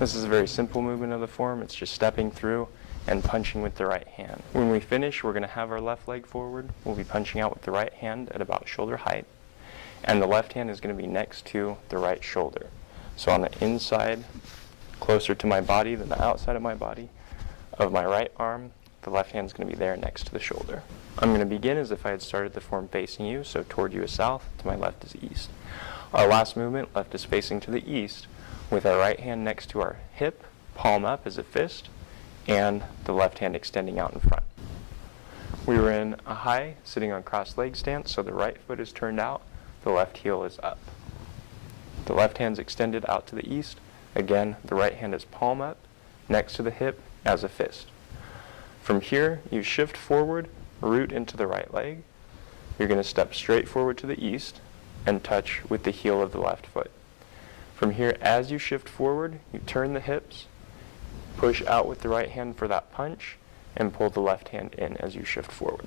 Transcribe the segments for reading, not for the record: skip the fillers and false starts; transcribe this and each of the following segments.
This is a very simple movement of the form. It's just stepping through and punching with the right hand. When we finish, we're going to have our left leg forward. We'll be punching out with the right hand at about shoulder height, and the left hand is going to be next to the right shoulder. So on the inside, closer to my body than the outside of my body, of my right arm, the left hand is going to be there next to the shoulder. I'm going to begin as if I had started the form facing you, so toward you is south, to my left is east. Our last movement, left is facing to the east, with our right hand next to our hip, palm up as a fist, and the left hand extending out in front. We were in a high, sitting on crossed leg stance, so the right foot is turned out, the left heel is up. The left hand's extended out to the east. Again, the right hand is palm up, next to the hip as a fist. From here, you shift forward, root into the right leg. You're going to step straight forward to the east and touch with the heel of the left foot. From here, as you shift forward, you turn the hips, push out with the right hand for that punch, and pull the left hand in as you shift forward.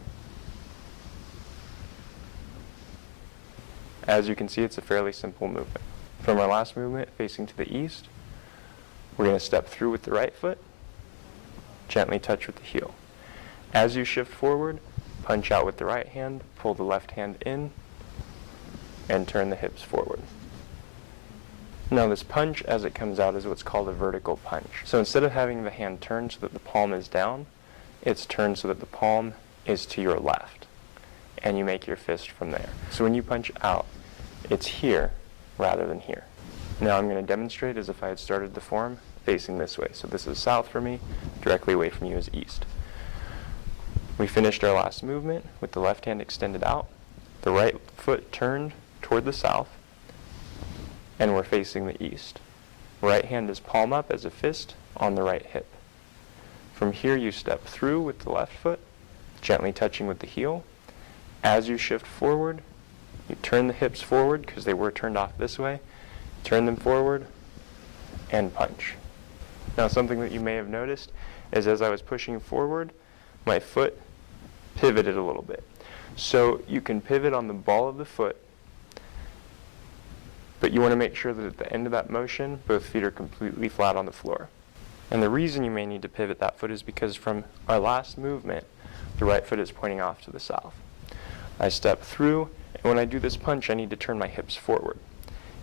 As you can see, it's a fairly simple movement. From our last movement, facing to the east, we're going to step through with the right foot, gently touch with the heel. As you shift forward, punch out with the right hand, pull the left hand in, and turn the hips forward. Now this punch as it comes out is what's called a vertical punch. So instead of having the hand turned so that the palm is down, it's turned so that the palm is to your left, and you make your fist from there. So when you punch out, it's here rather than here. Now I'm going to demonstrate as if I had started the form facing this way. So this is south for me, directly away from you is east. We finished our last movement with the left hand extended out, the right foot turned toward the south, and we're facing the east. Right hand is palm up as a fist on the right hip. From here you step through with the left foot, gently touching with the heel. As you shift forward, you turn the hips forward because they were turned off this way, turn them forward, and punch. Now something that you may have noticed is as I was pushing forward, my foot pivoted a little bit. So you can pivot on the ball of the foot, but you want to make sure that at the end of that motion, both feet are completely flat on the floor. And the reason you may need to pivot that foot is because from our last movement, the right foot is pointing off to the south. I step through, and when I do this punch, I need to turn my hips forward.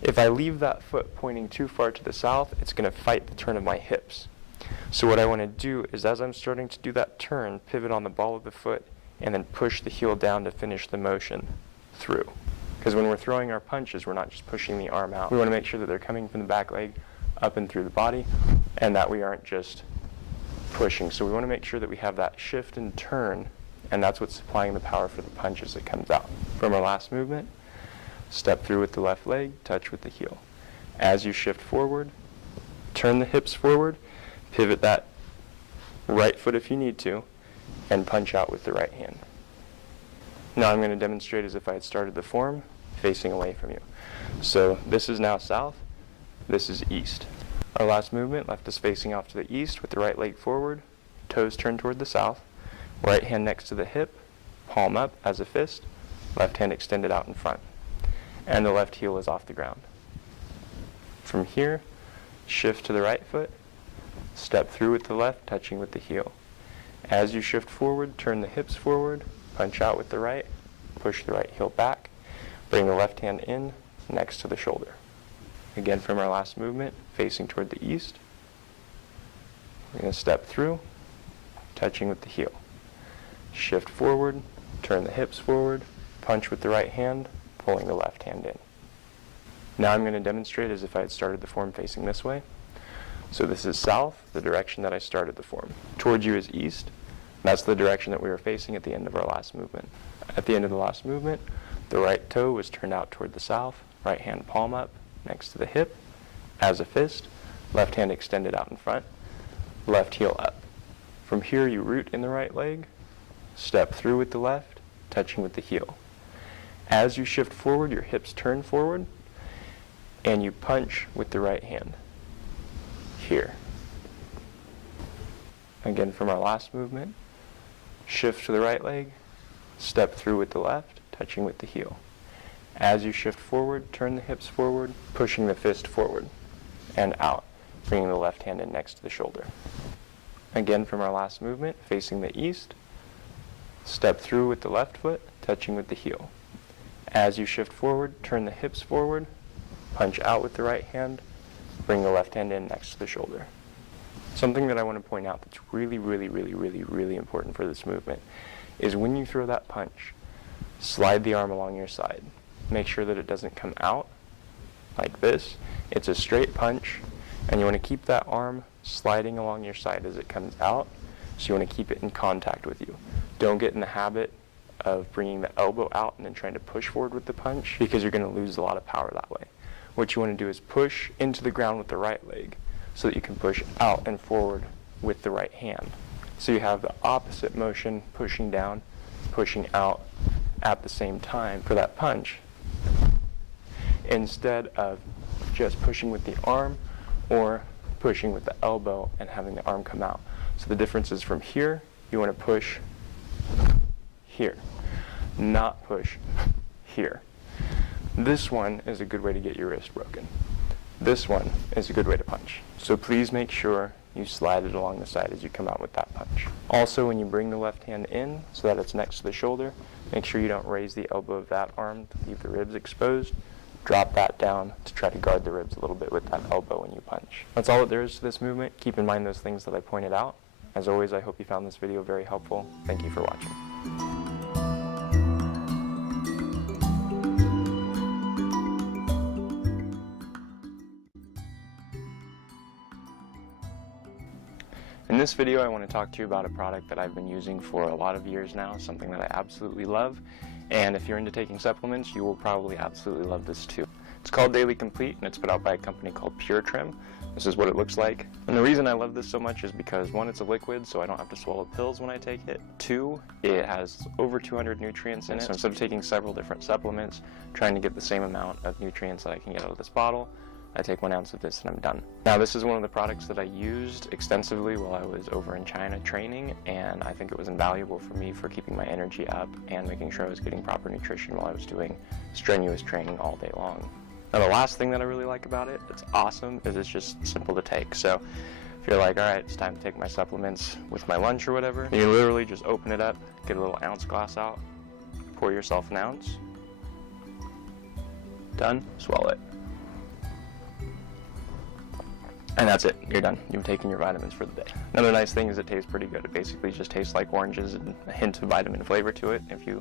If I leave that foot pointing too far to the south, it's going to fight the turn of my hips. So what I want to do is as I'm starting to do that turn, pivot on the ball of the foot, and then push the heel down to finish the motion through. Because when we're throwing our punches, we're not just pushing the arm out. We want to make sure that they're coming from the back leg up and through the body, and that we aren't just pushing. So we want to make sure that we have that shift and turn, and that's what's supplying the power for the punch as it comes out. From our last movement, step through with the left leg, touch with the heel. As you shift forward, turn the hips forward, pivot that right foot if you need to, and punch out with the right hand. Now I'm going to demonstrate as if I had started the form facing away from you. So this is now south, this is east. Our last movement, left is facing off to the east with the right leg forward, toes turned toward the south, right hand next to the hip, palm up as a fist, left hand extended out in front, and the left heel is off the ground. From here, shift to the right foot, step through with the left, touching with the heel. As you shift forward, turn the hips forward, punch out with the right, push the right heel back, bring the left hand in next to the shoulder. Again, from our last movement, facing toward the east, we're going to step through, touching with the heel. Shift forward, turn the hips forward, punch with the right hand, pulling the left hand in. Now I'm going to demonstrate as if I had started the form facing this way. So this is south, the direction that I started the form. Towards you is east. That's the direction that we were facing at the end of our last movement. At the end of the last movement, the right toe was turned out toward the south, right hand palm up next to the hip as a fist, left hand extended out in front, left heel up. From here you root in the right leg, step through with the left, touching with the heel. As you shift forward, your hips turn forward, and you punch with the right hand here. Again, from our last movement, shift to the right leg, step through with the left, touching with the heel. As you shift forward, turn the hips forward, pushing the fist forward and out. bringing the left hand in next to the shoulder. Again, from our last movement, facing the east, step through with the left foot, touching with the heel. As you shift forward, turn the hips forward, punch out with the right hand, bring the left hand in next to the shoulder. Something that I want to point out that's really, really, really, really, really important for this movement is when you throw that punch, slide the arm along your side. Make sure that it doesn't come out like this. It's a straight punch, and you want to keep that arm sliding along your side as it comes out, so you want to keep it in contact with you. Don't get in the habit of bringing the elbow out and then trying to push forward with the punch, because you're going to lose a lot of power that way. What you want to do is push into the ground with the right leg so that you can push out and forward with the right hand. So you have the opposite motion, pushing down, pushing out at the same time for that punch, instead of just pushing with the arm or pushing with the elbow and having the arm come out. So the difference is from here, you want to push here, not push here. This one is a good way to get your wrist broken. This one is a good way to punch. So please make sure you slide it along the side as you come out with that punch. Also, when you bring the left hand in so that it's next to the shoulder, make sure you don't raise the elbow of that arm to leave the ribs exposed. Drop that down to try to guard the ribs a little bit with that elbow when you punch. That's all that there is to this movement. Keep in mind those things that I pointed out. As always, I hope you found this video very helpful. Thank you for watching. In this video, I want to talk to you about a product that I've been using for a lot of years now, something that I absolutely love. And if you're into taking supplements, you will probably absolutely love this too. It's called Daily Complete, and it's put out by a company called Pure Trim. This is what it looks like. And the reason I love this so much is because, one, it's a liquid, so I don't have to swallow pills when I take it. Two, it has over 200 nutrients in it, so instead of taking several different supplements, trying to get the same amount of nutrients that I can get out of this bottle, I take 1 ounce of this and I'm done. Now, this is one of the products that I used extensively while I was over in China training, and I think it was invaluable for me for keeping my energy up and making sure I was getting proper nutrition while I was doing strenuous training all day long. Now, the last thing that I really like about it, it's awesome, is it's just simple to take. So if you're like, all right, it's time to take my supplements with my lunch or whatever, you literally just open it up, get a little ounce glass out, pour yourself an ounce, done, swallow it. And that's it, you're done. You've taken your vitamins for the day. Another nice thing is it tastes pretty good. It basically just tastes like oranges and a hint of vitamin flavor to it, if you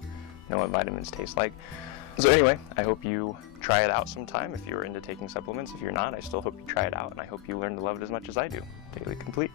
know what vitamins taste like. So anyway, I hope you try it out sometime if you're into taking supplements. If you're not, I still hope you try it out, and I hope you learn to love it as much as I do. Daily Complete.